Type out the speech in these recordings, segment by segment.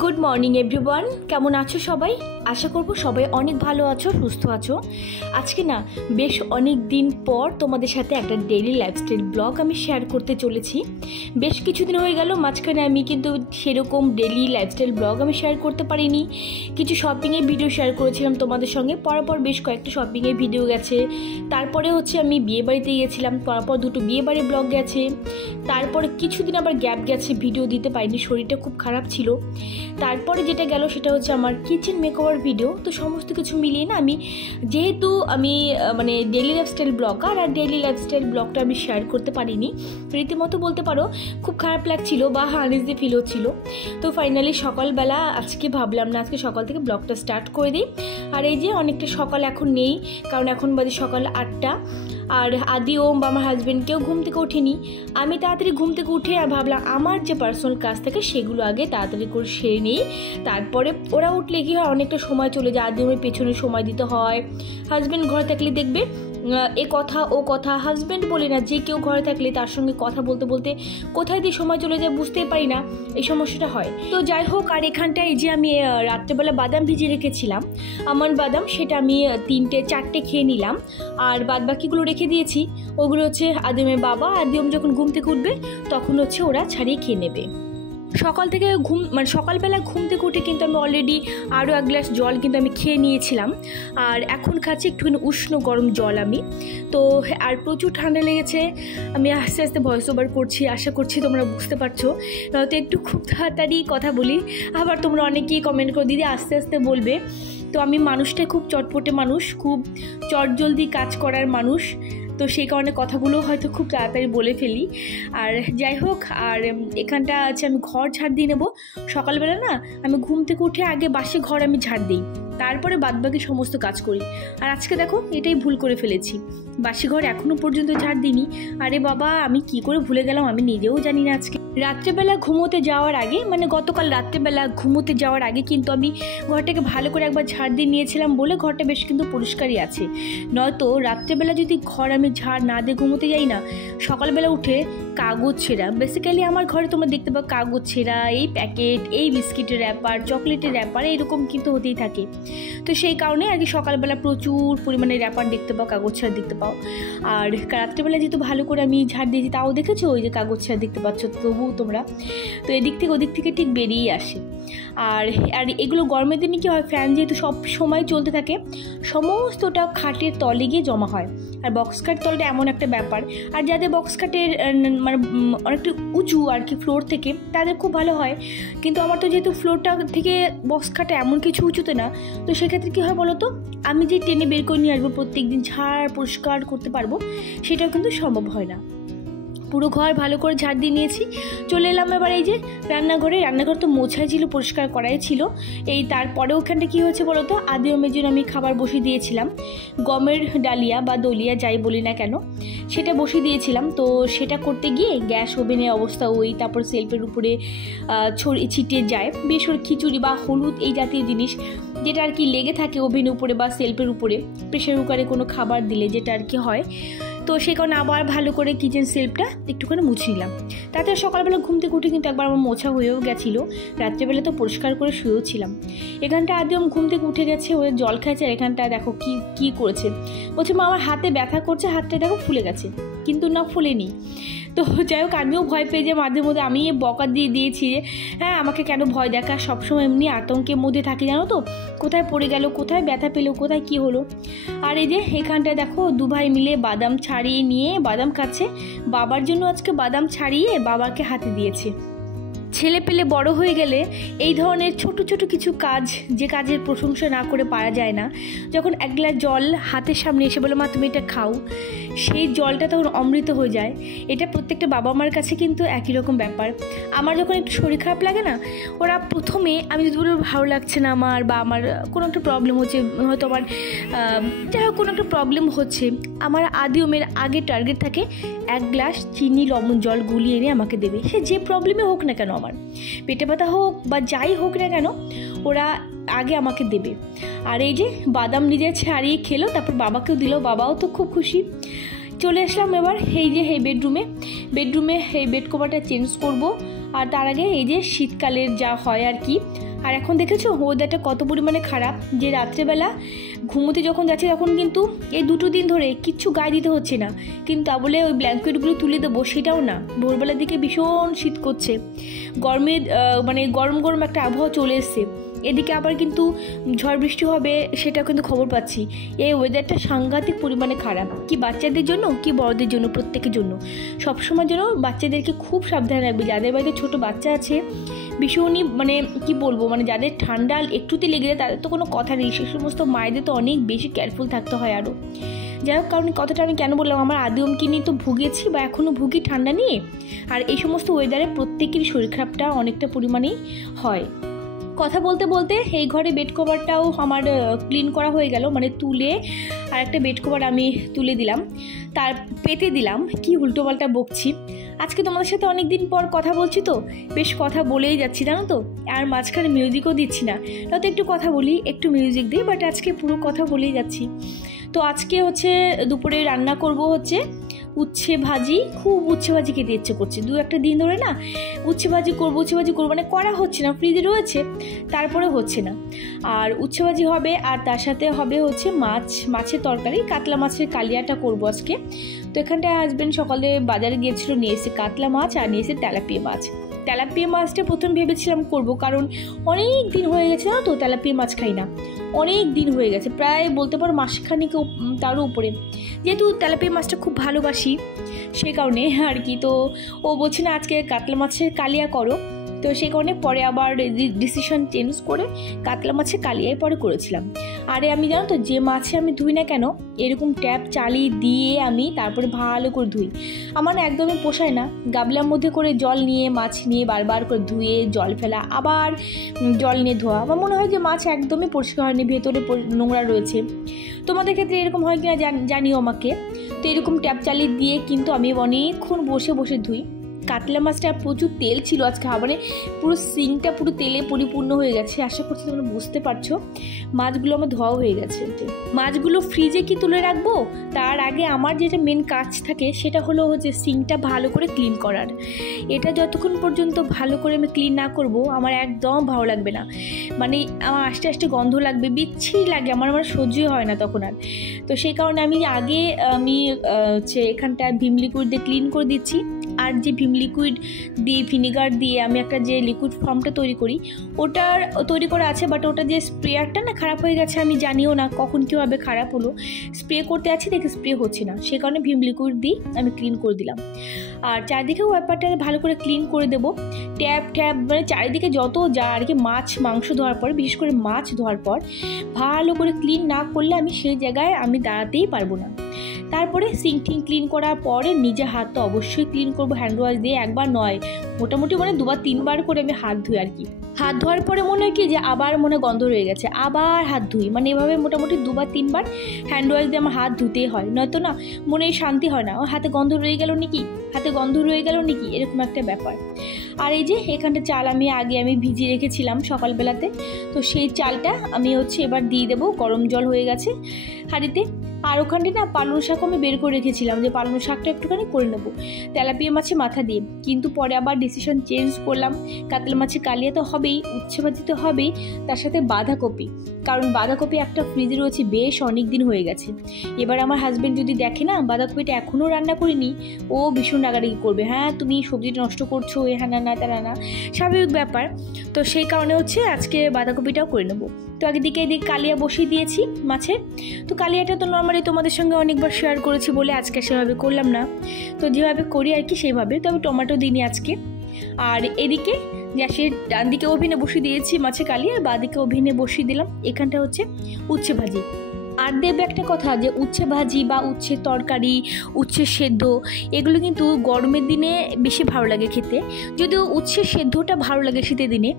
Good morning everyone, কেমন আছো সবাই? আশা করব সবাই অনেক ভালো আছো, সুস্থ আছো। আজকে না বেশ অনেক দিন পর তোমাদের সাথে একটা ডেইলি লাইফস্টাইল ব্লগ আমি শেয়ার করতে চলেছি। বেশ কিছুদিন হয়ে গেল, মাঝখানে আমি কিন্তু সেরকম ডেইলি লাইফস্টাইল ব্লগ আমি শেয়ার করতে পারিনি। কিছু শপিংয়ের ভিডিও শেয়ার করেছিলাম তোমাদের সঙ্গে, পরপর বেশ কয়েকটা শপিংয়ের ভিডিও গেছে। তারপরে আমি বিয়েবাড়িতে গিয়েছিলাম, পরপর দুটো বিয়েবাড়ির ব্লগ গেছে। তারপরে কিছুদিন আবার গ্যাপ গেছে, ভিডিও দিতে পারিনি, শরীরটা খুব খারাপ ছিল। তারপরে যেটা গেল সেটা আমার কিচেন মেকওভার ভিডিও। তো সমস্ত কিছু মিলিয়ে না যেহেতু আমি ডেইলি লাইফস্টাইল ব্লগার, আর ডেইলি লাইফস্টাইল ব্লগটা আমি শেয়ার করতে পারিনি, রীতিমতো বলতে পারো খুব খারাপ লাগছিল বা আনইজি ফিল হচ্ছিল। তো ফাইনালি সকালবেলা আজকে ভাবলাম না, আজকে সকাল থেকে ব্লগটা স্টার্ট করে দিই। আর এই যে অনেকটা সকাল এখন নেই, কারণ এখন বাজে সকাল 8টা। আর আদি ওম বা আমার হাজব্যান্ডকেও ঘুম থেকে ওঠেনি। আমি তাড়াতাড়ি ঘুম থেকে উঠে আর ভাবলাম আমার যে পার্সোনাল কাজ থাকে সেগুলো আগে তাড়াতাড়ি করে সেরে নিই। তারপরে ওরা উঠলে কি হয়, অনেকটা সময় চলে যায়, আদি ওমের পেছনে সময় দিতে হয়। হাজব্যান্ড ঘরে থাকলে দেখবে এ কথা ও কথা, হাজব্যান্ড বলে না, যে কেউ ঘরে থাকলে তার সঙ্গে কথা বলতে বলতে কোথায় দিয়ে সময় চলে যায় বুঝতেই পারি না, এই সমস্যাটা হয়। তো যাই হোক, আর এখানটায় এই যে আমি রাত্রেবেলা বাদাম ভিজিয়ে রেখেছিলাম, আমন্ড বাদাম, সেটা আমি 3-4টে খেয়ে নিলাম। আর বাদবাকিগুলো রেখে দিয়েছি, ওগুলো আদিমের বাবা, আদিম যখন ঘুম থেকে উঠবে তখন ওরা ছাড়িয়ে খেয়ে নেবে। সকাল থেকে সকালবেলা ঘুম থেকে উঠে কিন্তু আমি অলরেডি আরও 1 গ্লাস জল কিন্তু আমি খেয়ে নিয়েছিলাম। আর এখন খাচ্ছি একটুখানি উষ্ণ গরম জল আমি। তো আর প্রচুর ঠান্ডা লেগেছে, আমি আস্তে আস্তে ভয়েস ওভার করছি, আশা করছি তোমরা বুঝতে পারছো। নয়তো একটু খুব তাড়াতাড়ি কথা বলি, আবার তোমরা অনেকেই কমেন্ট করে দিদি আস্তে আস্তে বলবে। তো আমি মানুষটা খুব চটপটে মানুষ, খুব চটজলদি কাজ করার মানুষ, তো সেই কারণে কথাগুলো হয়তো খুব তাড়াতাড়ি বলে ফেলি। আর যাই হোক, আর এখানটা আমি ঘর ঝাড় দিয়ে নেবো। সকালবেলা না আমি ঘুম থেকে উঠে আগে বাসি ঘর আমি ঝাড় দিই, তারপরে বাদবাকি সমস্ত কাজ করি। আর আজকে দেখো এটাই ভুল করে ফেলেছি, বাসি ঘর এখনও পর্যন্ত ঝাড় দিইনি। আরে বাবা, আমি কি করে ভুলে গেলাম আমি নিজেও জানি না। আজকে রাত্রেবেলা ঘুমোতে যাওয়ার আগে, গতকাল রাত্রেবেলা ঘুমোতে যাওয়ার আগে কিন্তু আমি ঘরটাকে ভালো করে একবার ঝাড় দিয়ে নিয়েছিলাম বলে ঘরটা বেশ কিন্তু পরিষ্কারই আছে। নয়তো রাত্রেবেলা যদি ঘর আমি ঝাড় না দিয়ে ঘুমোতে যাই না, সকালবেলা উঠে কাগজ ছেঁড়া, বেসিক্যালি আমার ঘরে তোমরা দেখতে পাও কাগজ ছেঁড়া, এই প্যাকেট, এই বিস্কিটের র্যাপার, চকলেটের র্যাপার, এইরকম কিন্তু হতেই থাকে। তো সেই কারণে আর কি সকালবেলা প্রচুর পরিমাণে র্যাপার দেখতে পাও, কাগজ ছেঁড়া দেখতে পাও। আর রাত্রেবেলা যেহেতু ভালো করে আমি ঝাড় দিয়েছি, তাও দেখেছো ওই যে কাগজ ছেঁড়া দেখতে পাচ্ছ তবুও তোমরা। তো এদিক থেকে ওদিক থেকে ঠিক বেরিয়ে আসে। আর এগুলো গরমের দিনে কী হয়, ফ্যান যেহেতু সব সময় চলতে থাকে, সমস্তটা খাটের তলে গিয়ে জমা হয়। আর বক্স খাট তলটা এমন একটা ব্যাপার, আর যাদের বক্স খাটের অনেকটা উঁচু আর কি ফ্লোর থেকে, তাদের খুব ভালো হয়। কিন্তু আমার তো যেহেতু ফ্লোরটা থেকে বক্স খাটে এমন কিছু উঁচুতে না, তো সেক্ষেত্রে কী হয় বলো তো, আমি যে টেনে বের করে নিয়ে আসবো প্রত্যেক দিন ঝাড় পরিষ্কার করতে পারবো, সেটাও কিন্তু সম্ভব হয় না। পুরো ঘর ভালো করে ঝাড় দিয়ে নিয়েছি, চলে এলাম এবার এই যে রান্নাঘর তো মোছাই ছিল, পরিষ্কার করাই ছিল। এই তারপরে ওখানটা কী হয়েছে বলো তো, আদি ওমের জন্য আমি খাবার বসিয়ে দিয়েছিলাম, গমের ডালিয়া বা দলিয়া যাই বলি না কেন, সেটা বসিয়ে দিয়েছিলাম। তো সেটা করতে গিয়ে গ্যাস ওভেনের অবস্থা তারপর সেলফের উপরে ছিটিয়ে যায় বেশ খিচুড়ি বা হলুদ এই জাতীয় জিনিস, যেটা আর কি লেগে থাকে ওভেনের উপরে বা সেলফের উপরে প্রেশার কুকারে কোনো খাবার দিলে, যেটা আর কি হয়। তো সেই কারণে আবার ভালো করে কিচেন সেলফটা একটুখানি মুছে নিলাম। তাতে সকালবেলা ঘুম থেকে উঠে কিন্তু একবার আমার মোছা হয়েও গেছিলো, রাত্রেবেলা তো পরিষ্কার করে শুয়েও ছিলাম। এখানটা একদম ঘুম থেকে উঠে গেছে, ওই জল খাইছে। আর এখানটা দেখো কি করেছে, বলছে মা আমার হাতে ব্যথা করছে, হাতটা দেখো ফুলে গেছে, কিন্তু না ফুলেনি। তো যাই হোক, আমিও ভয় পেয়ে যে মাঝে মধ্যে আমি বকা দিয়েছি যে হ্যাঁ আমাকে কেন ভয় দেখা, সবসময় এমনি আতঙ্কের মধ্যে থাকি জানো তো, কোথায় পড়ে গেল, কোথায় ব্যথা পেলো, কোথায় কি হলো। আর এই যে এখানটা দেখো দু ভাই মিলে বাদাম ছাড়িয়ে নিয়ে বাদাম খাচ্ছে, বাবার জন্য আজকে বাদাম ছাড়িয়ে বাবাকে হাতে দিয়েছে। ছেলে পেলে বড় হয়ে গেলে এই ধরনের ছোট ছোট কিছু কাজ, যে কাজের প্রশংসা না করে পারা যায় না, যখন 1 গ্লাস জল হাতের সামনে এসে বলে মা তুমি এটা খাও, সেই জলটা তখন অমৃত হয়ে যায়। এটা প্রত্যেকটা বাবা মার কাছে কিন্তু একই রকম ব্যাপার। আমার যখন একটু শরীর খারাপ লাগে না, ওরা প্রথমে আমি যদি বলি ভালো লাগছে না আমার, বা আমার কোনো একটা প্রবলেম হচ্ছে, হয়তো আমার যাই হোক কোনো একটা প্রবলেম হচ্ছে, আমার আদি ওমের আগে টার্গেট থাকে 1 গ্লাস চিনি লবণ জল গুলিয়ে এনে আমাকে দেবে, সে যে প্রবলেমে হোক না কেন, আমার পেটে ব্যথা হোক বা যাই হোক না কেন, ওরা আগে আমাকে দেবে। আর এই যে বাদাম নিজে ছাড়িয়ে খেলো, তারপর বাবাকেও দিল, বাবাও তো খুব খুশি। চলে আসলাম এবার এই যে এই বেডরুমে এই বেড কভারটা চেঞ্জ করব। আর তার আগে এই যে শীতকালের যা হয় আর কি। আর এখন দেখেছো ওয়েদারটা কত পরিমাণে খারাপ, যে রাত্রেবেলা ঘুমোতে যখন যাচ্ছি তখন কিন্তু এই 2 দিন ধরে কিচ্ছু গায়ে দিতে হচ্ছে না, কিন্তু তা বলে ওই ব্ল্যাঙ্কেটগুলো তুলে দেবো সেটাও না। ভোরবেলার দিকে ভীষণ শীত করছে, গরমের মানে গরম গরম একটা আবহাওয়া চলে এসছে। এদিকে আবার কিন্তু ঝড় বৃষ্টি হবে সেটাও কিন্তু খবর পাচ্ছি। এই ওয়েদারটা সাংঘাতিক পরিমাণে খারাপ, কি বাচ্চাদের জন্য কি বড়দের জন্য, প্রত্যেকের জন্য। সবসময় যেন বাচ্চাদেরকে খুব সাবধানে রাখবে, যাদের বাড়িতে ছোটো বাচ্চা আছে ভীষণই মানে কি বলবো, মানে যাদের ঠান্ডা একটুতে লেগে যায় তাদের তো কোনো কথা নেই, সে সমস্ত মায়েদের তো অনেক বেশি কেয়ারফুল থাকতে হয় আরও। যাই হোক, কারণ কথাটা আমি কেন বললাম, আমার আদিমকে নিয়ে তো ভুগেছি বা এখনও ভুগি ঠান্ডা নিয়ে। আর এই সমস্ত ওয়েদারে প্রত্যেকেরই শরীর খারাপটা অনেকটা পরিমাণেই হয়। কথা বলতে বলতে এই ঘরে বেড কভারটাও আমার ক্লিন করা হয়ে গেল, মানে তুলে আর একটা বেড কভার আমি তুলে দিলাম, তার পেতে দিলাম। কি উল্টোপাল্টা বকছি আজকে তোমাদের সাথে, অনেক দিন পর কথা বলছি তো বেশ কথা বলেই যাচ্ছি জানো তো, আর মাঝখানে মিউজিকও দিচ্ছি না, হয়তো একটু কথা বলি একটু মিউজিক দিই, বাট আজকে পুরো কথা বলেই যাচ্ছি। তো আজকে হচ্ছে দুপুরে রান্না করব হচ্ছে উচ্ছে ভাজি। খুব উচ্ছে ভাজি খেতে ইচ্ছে করছে, 2-1 দিন ধরে না উচ্ছে ভাজি করবো মানে করা হচ্ছে না, ফ্রিজে রয়েছে তারপরে হচ্ছে না। আর উচ্ছে ভাজি হবে, আর তার সাথে হবে হচ্ছে মাছের তরকারি, কাতলা মাছের কালিয়াটা করবো আজকে। তো এখানটায় হাজবেন্ড সকালে বাজারে গিয়েছিল, নিয়ে এসে কাতলা মাছ আর নিয়ে এসে তেলাপিয়া মাছ। তেলাপিয়া মাছটা প্রথম ভেবেছিলাম করব, কারণ অনেক দিন হয়ে গেছে না তো তেলাপিয়া মাছ খাই না, অনেক দিন হয়ে গেছে, প্রায় বলতে পারো মাসখানিক তারও উপরে। যেহেতু তেলাপিয়া মাছটা খুব ভালোবাসি সেই কারণে আর কি। তো ও বলছে না আজকে কাতলা মাছের কালিয়া করো, তো সেই কারণে পরে আবার ডিসিশন চেঞ্জ করে কাতলা মাছের কালিয়াই পরে করেছিলাম। আরে আমি জানো তো যে মাছে আমি ধুই না কেন, এরকম ট্যাপ চালিয়ে দিয়ে আমি তারপরে ভালো করে ধুই। আমার একদমই পোষায় না গাবলার মধ্যে করে জল নিয়ে মাছ নিয়ে বারবার করে ধুয়ে জল ফেলা, আবার জল নিয়ে ধোয়া। আমার মনে হয় যে মাছ একদমই পরিষ্কার হয়নি, ভেতরে নোংরা রয়েছে। তোমাদের ক্ষেত্রে এরকম হয় কিনা জানিও আমাকে। তো এরকম ট্যাপ চালিয়ে দিয়ে কিন্তু আমি অনেকক্ষণ বসে বসে ধুই। কাতলা মাছটা প্রচুর তেল ছিল আজকে, মানে পুরো সিঙ্কটা পুরো তেলে পরিপূর্ণ হয়ে গেছে। আশা করছি তোমরা বুঝতে পারছো। মাছগুলো আমার ধোয়া হয়ে গেছে। মাছগুলো ফ্রিজে কি তুলে রাখবো তার আগে আমার যেটা মেন কাজ থাকে সেটা হলো হচ্ছে সিঙ্কটা ভালো করে ক্লিন করার। এটা যতক্ষণ পর্যন্ত ভালো করে আমি ক্লিন না করব আমার একদম ভালো লাগবে না, মানে আমার আস্তে আস্তে গন্ধ লাগবে, বিচ্ছিরি লাগে, আমার সহ্যই হয় না তখন আর। তো সেই কারণে আমি হচ্ছে এখানটা ভিম লিকুইড দিয়ে ক্লিন করে দিচ্ছি। আর যে ভিম লিকুইড দিয়ে ভিনিগার দিয়ে আমি একটা যে লিকুইড ফর্মটা তৈরি করি ওটার তৈরি করা আছে, বাট ওটা যে স্প্রেয়ারটা না খারাপ হয়ে গেছে, আমি জানিও না কখন কীভাবে খারাপ হলো। স্প্রে করতে আছি দেখে স্প্রে হচ্ছে না, সে কারণে ভিম লিকুইড দিয়ে আমি ক্লিন করে দিলাম। আর চারিদিকেও ব্যাপারটা ভালো করে ক্লিন করে দেবো। ট্যাপ মানে চারিদিকে যত যা আর কি মাংস ধোয়ার পর, বিশেষ করে মাছ ধোয়ার পর ভালো করে ক্লিন না করলে আমি সেই জায়গায় আমি দাঁড়াতেই পারবো না। তারপরে সিঙ্ক ক্লিন করার পরে নিজে হাত তো অবশ্যই ক্লিন করবো হ্যান্ড ওয়াশ দিয়ে, একবার নয় মোটামুটি মানে 2-3 বার করে আমি হাত ধুই আর কি। হাত ধোয়ার পরে মনে হয় কি যে আবার মনে গন্ধ রয়ে গেছে, আবার হাত ধুই, মানে এভাবে মোটামুটি 2-3 বার হ্যান্ড ওয়াশ দিয়ে আমার হাত ধুতেই হয়, নয়তো না মনে শান্তি হয় না, হাতে গন্ধ রয়ে গেল নাকি এরকম একটা ব্যাপার। আর এই যে এখানটা চাল আমি ভিজিয়ে রেখেছিলাম সকালবেলাতে, তো সেই চালটা আমি হচ্ছে এবার দিয়ে দেবো। গরম জল হয়ে গেছে হাঁড়িতে। আর ওখানটা না পালং শাক আমি বের করে রেখেছিলাম, যে পালং শাকটা একটুখানি করে নেবো তেলাপিয়া মাছের মাথা দিয়ে, কিন্তু পরে আবার ডিসিশন চেঞ্জ করলাম। কাতলা মাছের কালিয়া তো হবেই, উচ্ছে ভাজি তো হবেই, তার সাথে বাঁধাকপি, কারণ বাঁধাকপি একটা ফ্রিজে রয়েছে বেশ অনেক দিন হয়ে গেছে। এবার আমার হাজব্যান্ড যদি দেখে না বাঁধাকপিটা এখনও রান্না করিনি, ও ভীষণ রাগারাগি করবে, হ্যাঁ তুমি সবজিটা নষ্ট করছো, হ্যাঁ না তারা না, স্বাভাবিক ব্যাপার। তো সেই কারণে হচ্ছে আজকে বাঁধাকপিটাও করে নেবো। তো এদিকে কালিয়া বসিয়ে দিয়েছি মাছের। তো কালিয়াটা তো নর্মালি তোমাদের সঙ্গে অনেকবার শেয়ার করেছি বলে আজকে সেভাবে করলাম না, তো যেভাবে করি আর কি সেইভাবে। তবে টমেটো দিইনি আজকে। আর এদিকে গ্যাসের ডান দিকে ওভেনে বসিয়ে দিয়েছি মাছের কালিয়া, আর বাঁ দিকে ওভেনে বসিয়ে দিলাম এখানটা হচ্ছে উচ্ছে ভাজি। আর দেব একটা কথা, যে উচ্ছে ভাজি বা উচ্ছের তরকারি, উচ্ছে সেদ্ধ এগুলো কিন্তু গরমের দিনে বেশি ভালো লাগে খেতে, যদিও উচ্ছের সেদ্ধটা ভালো লাগে শীতের দিনে,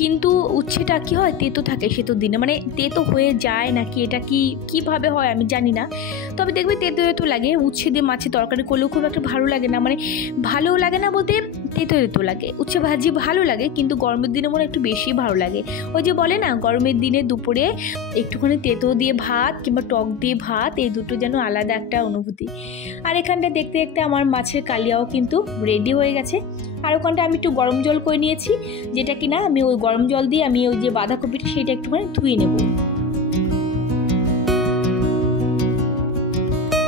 কিন্তু উচ্ছেটা কী হয় তেতো থাকে শীতের দিনে, মানে তেতো হয়ে যায় নাকি এটা কীভাবে হয় আমি জানি না, তবে দেখবে তেতো লাগে। উচ্ছে দিয়ে মাছের তরকারি করলেও খুব একটা ভালো লাগে না, মানে ভালোও লাগে না বলতে তেতো লাগে। উচ্ছে ভাজি ভালো লাগে, কিন্তু গরমের দিনে মনে একটু বেশি ভালো লাগে। ওই যে বলে না গরমের দিনে দুপুরে একটুখানি তেতো দিয়ে ভাত ভাত কিংবা টক দিয়ে ভাত, এই দুটো যেন আলাদা একটা অনুভূতি। আর এখানটা দেখতে দেখতে আমার মাছের কালিয়াও কিন্তু রেডি হয়ে গেছে। আর ওখানটা আমি একটু গরম জল করে নিয়েছি, যেটা কিনা আমি ওই গরম জল দিয়ে আমি ওই যে বাঁধাকপিটা সেটা একটুখানি ধুয়ে নেব।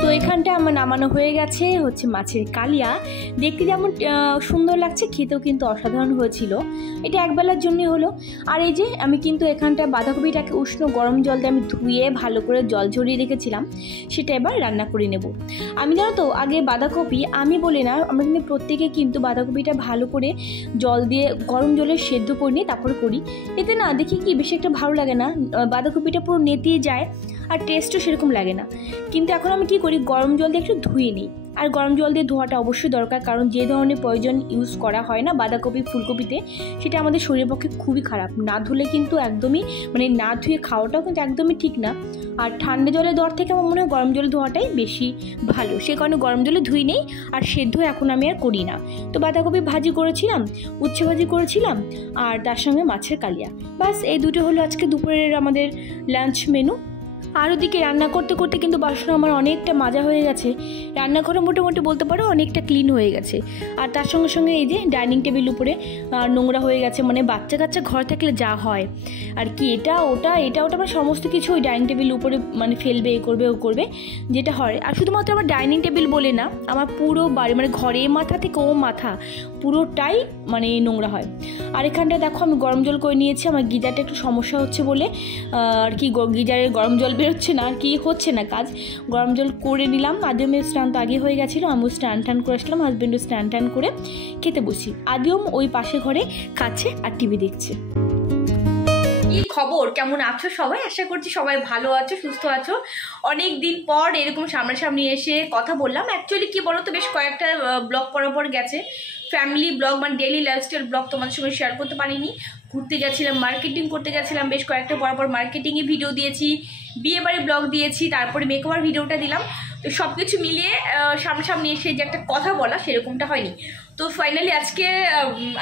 তো এখানটা আমার নামানো হয়ে গেছে হচ্ছে মাছের কালিয়া। দেখতে যেমন সুন্দর লাগছে, খেতেও কিন্তু অসাধারণ হয়েছিল। এটা একবেলার জন্যই হলো। আর এই যে আমি কিন্তু এখানটা বাঁধাকপিটাকে উষ্ণ গরম জল দিয়ে আমি ধুয়ে ভালো করে জল ঝরিয়ে রেখেছিলাম, সেটা এবার রান্না করে নেব। আমি জানো তো আগে বাঁধাকপি, আমি বলি না, আমরা কিন্তু প্রত্যেকে কিন্তু বাঁধাকপিটা ভালো করে জল দিয়ে গরম জলে সেদ্ধ করে নিয়ে তারপরে করি। এতে না দেখি কি বেশি একটা ভালো লাগে না, বাঁধাকপিটা পুরো নেতিয়ে যায় আর টেস্টও সেরকম লাগে না। কিন্তু এখন আমি কি করি, গরম জল দিয়ে একটু ধুয়ে নিই। আর গরম জল দিয়ে ধোয়াটা অবশ্যই দরকার, কারণ যে ধরনের পয়জন ইউজ করা হয় না বাঁধাকপি ফুলকপিতে, সেটা আমাদের শরীরের পক্ষে খুবই খারাপ। না ধুলে কিন্তু একদমই মানে না ধুয়ে খাওয়াটাও কিন্তু একদমই ঠিক না। আর ঠান্ডা জলে দেওয়ার থেকে আমার মনে হয় গরম জলে ধোয়াটাই বেশি ভালো, সে কারণে গরম জলে ধুই নেই। আর সেদ্ধ এখন আমি আর করি না। তো বাঁধাকপি ভাজি করেছিলাম, উচ্ছে ভাজি করেছিলাম, আর তার সঙ্গে মাছের কালিয়া, বাস এই দুটো হলো আজকে দুপুরের আমাদের লাঞ্চ মেনু। আর ওদিকে রান্না করতে করতে কিন্তু বাসন আমার অনেকটা মাজা হয়ে গেছে, রান্নাঘরে মোটামুটি বলতে পারো অনেকটা ক্লিন হয়ে গেছে। আর তার সঙ্গে সঙ্গে এই যে ডাইনিং টেবিল উপরে নোংরা হয়ে গেছে, মানে বাচ্চা কাচ্চা ঘর থাকলে যা হয় আর কি, এটা ওটা মানে সমস্ত কিছু ওই ডাইনিং টেবিল উপরে মানে ফেলবে, এ করবে ও করবে, যেটা হয়। আর শুধুমাত্র আমার ডাইনিং টেবিল বলে না, আমার পুরো বাড়ি মানে ঘরে মাথা থেকে ও মাথা পুরোটাই মানে নোংরা হয়। আর এখানটা দেখো আমি গরম জল করে নিয়েছি, আমার গিজারটা একটু সমস্যা হচ্ছে বলে আর কি গিজারের গরম জল বেরোচ্ছে না, আর কি হচ্ছে না কাজ। গরম জল করে নিলাম। আদিমের স্নান তো আগে হয়ে গেছিলো, আমিও স্নান টান করে আসলাম, হাজব্যান্ডও স্নান টান করে খেতে বসি। আদিম ওই পাশে ঘরে খাচ্ছে আর টিভি দেখছে। কি খবর, কেমন আছো সবাই? আশা করছি সবাই ভালো আছো, সুস্থ আছো। অনেক দিন পর এরকম সামনাসামনি এসে কথা বললাম। অ্যাকচুয়ালি কি বলো তো, বেশ কয়েকটা ব্লগ পর গেছে, ফ্যামিলি ব্লগ মানে ডেইলি লাইফস্টাইল ব্লগ তোমাদের সঙ্গে শেয়ার করতে পারিনি। ঘুরতে গেছিলাম, মার্কেটিং করতে গেছিলাম, বেশ কয়েকটা পর মার্কেটিংয়ে ভিডিও দিয়েছি, বিয়ে বাড়ি ব্লগ দিয়েছি, তারপরে মেকওভার ভিডিওটা দিলাম। তো সব কিছু মিলিয়ে সামনাসামনি এসে যে একটা কথা বলা সেরকমটা হয়নি। তো ফাইনালি আজকে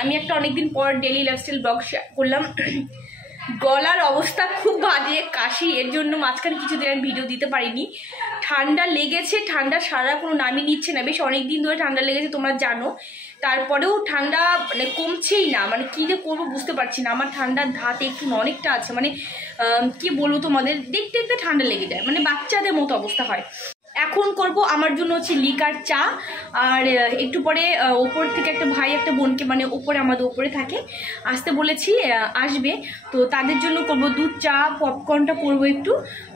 আমি একটা অনেকদিন পর ডেইলি লাইফস্টাইল ব্লগ শেয়ার করলাম। গলার অবস্থা খুব বাজে, কাশি, এর জন্য মাঝখানে কিছুদিন আমি ভিডিও দিতে পারিনি। ঠান্ডা লেগেছে, ঠান্ডা সারা কোনো নামই নিচ্ছে না, বেশ অনেক দিন ধরে ঠান্ডা লেগেছে তোমরা জানো। তারপরেও ঠান্ডা মানে কমছেই না, মানে কী যে করবো বুঝতে পারছি না। আমার ঠান্ডার ধাত একটু অনেকটা আছে, মানে কি বলবো তোমাদের, দেখতে দেখতে ঠান্ডা লেগে যায়, মানে বাচ্চাদের মতো অবস্থা হয়। এখন করব আমার জন্য হচ্ছে লিকার চা, আর একটু পরে ওপর থেকে একটা ভাই একটা বোনকে, মানে ওপরে আমাদের ওপরে থাকে, আসতে বলেছি, আসবে। তো তাদের জন্য করব দুধ চা, পপকর্নটা করবো একটু।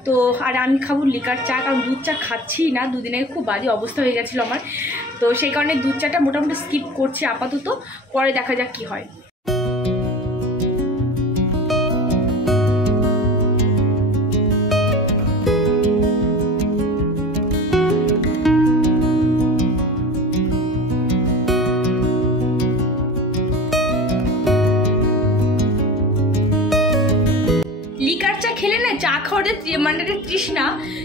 তো আর আমি খাবো লিকার চা, কারণ দুধ চা খাচ্ছি না, দুদিন আগে খুব বাজে অবস্থা হয়ে গেছিলো আমার। তো সেই কারণে দুধ চাটা মোটামুটি স্কিপ করছি আপাতত, পরে দেখা যাক কি হয়। খেলে না চা খাওয়ার মানে একটা তৃষ্ণা,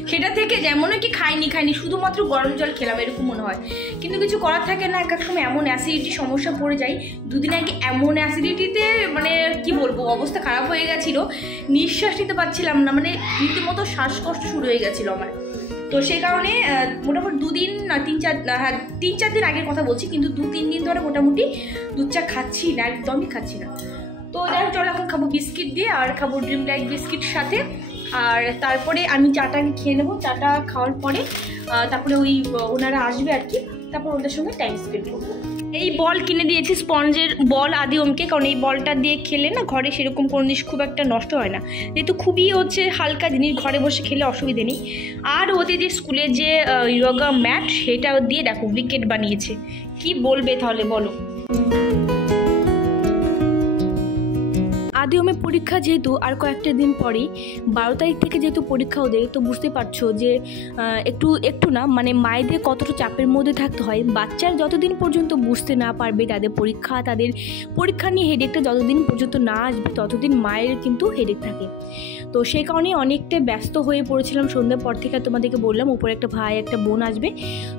সেটা থেকে যেমন কি খাইনি শুধুমাত্র গরম জল খেলাম এরকম মনে হয়। কিন্তু কিছু করার থাকে না, এক এক সময় এমন অ্যাসিডিটি সমস্যা পড়ে যায়। দুদিন আগে এমন অ্যাসিডিটিতে মানে কি বলবো অবস্থা খারাপ হয়ে গেছিলো, নিঃশ্বাস নিতে পারছিলাম না, মানে রীতিমতো শ্বাসকষ্ট শুরু হয়ে গেছিলো আমার। তো সেই কারণে মোটামুটি দুদিন না তিন চার দিন আগের কথা বলছি, কিন্তু 2-3 দিন ধরে মোটামুটি দুধ চা খাচ্ছি না, একদমই খাচ্ছি না। তো যাই চলো এখন খাবো বিস্কিট দিয়ে, আর খাবো ড্রিম লাইট বিস্কিট সাথে। আর তারপরে আমি চাটা খেয়ে নেবো, চাটা খাওয়ার পরে তারপরে ওই ওনারা আসবে আর কি, তারপর ওদের সঙ্গে টাইম স্পেন্ড করবো। এই বল কিনে দিয়েছি, স্পঞ্জের বল আদিওমকে, কারণ এই বলটা দিয়ে খেলে না ঘরে সেরকম কোনো জিনিস খুব একটা নষ্ট হয় না, যেহেতু খুবই হচ্ছে হালকা জিনিস, ঘরে বসে খেলে অসুবিধে নেই। আর ওদের যে স্কুলের যে ইয়োগা ম্যাট, সেটা দিয়ে দেখো উইকেট বানিয়েছে, কি বলবে তাহলে বলো। আদিওমে পরীক্ষা যেহেতু আর কয়েকটা দিন পরেই, 12 তারিখ থেকে যেহেতু পরীক্ষা ওদের, তো বুঝতে পারছো যে একটু না মানে মায়েদের কতটা চাপের মধ্যে থাকতে হয়। বাচ্চার যতদিন পর্যন্ত বুঝতে না পারবে তাদের পরীক্ষা নিয়ে হেডেকটা যতদিন পর্যন্ত না আসবে, ততদিন মায়ের কিন্তু হেডেক থাকে। তো সেই কারণে অনেকটা ব্যস্ত হয়ে পড়েছিলাম সন্ধ্যার পর থেকে। তোমাদেরকে বললাম উপরে একটা ভাই একটা বোন আসবে,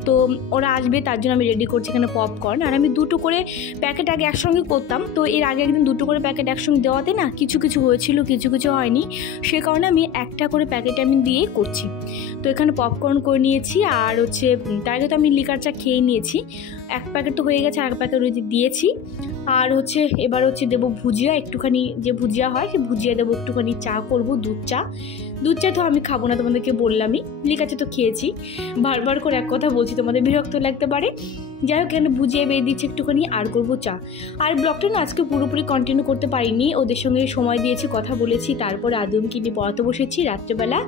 তো ওরা আসবে, তার জন্য আমি রেডি করছি এখানে পপকর্ন। আর আমি 2টো করে প্যাকেট আগে একসঙ্গে করতাম, তো এর আগে একদিন 2টো করে প্যাকেট একসঙ্গে দেওয়াতে না কিছু কিছু হয়েছিল, কিছু কিছু হয়নি, সে কারণে আমি একটা করে প্যাকেট আমি দিয়েই করছি। তো এখানে পপকর্ন করে নিয়েছি, আর হচ্ছে তার আগে তো আমি লিকার চা খেয়ে নিয়েছি, এক প্যাকেট তো হয়ে গেছে, আর এক প্যাকেট দিয়েছি। আর হচ্ছে এবার হচ্ছে দেবো ভুজিয়া, একটুখানি যে ভুজিয়া হয় সে ভুজিয়া দেবো, একটুখানি চা করবো, দুধ চা তো আমি খাবো না, তোমাদেরকে বললামই, লিকার চা তো খেয়েছি। বারবার করে এক কথা বলছি, তোমাদের বিরক্ত লাগতে পারে। যাই হোক, এখানে ভুজিয়ে বেয়ে দিচ্ছি একটুখানি, আর করবো চা। আর ব্লগটা না আজকে পুরোপুরি কন্টিনিউ করতে পারিনি, ওদের সঙ্গে সময় দিয়েছি, কথা বলেছি, তারপরে আদমকে নিয়ে পড়াতে বসেছি, রাত্রেবেলা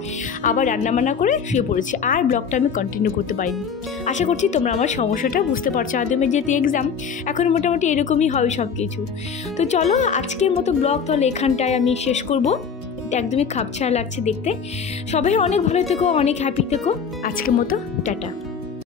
আবার রান্নাবান্না করে শুয়ে পড়েছি, আর ব্লগটা আমি কন্টিনিউ করতে পারিনি। আশা করছি তোমরা আমার সমস্যাটা বুঝতে পারছো। আদমের যেহেতু এক্সাম, এখন মোটামুটি এরকমই হবে সব কিছু। তো চলো আজকের মতো ব্লগ তাহলে এখানটায় আমি শেষ করব। একদমই খাপছাড়া লাগছে দেখতে। সবাই অনেক ভালো থেকো, অনেক হ্যাপি থেকো। আজকের মতো টাটা।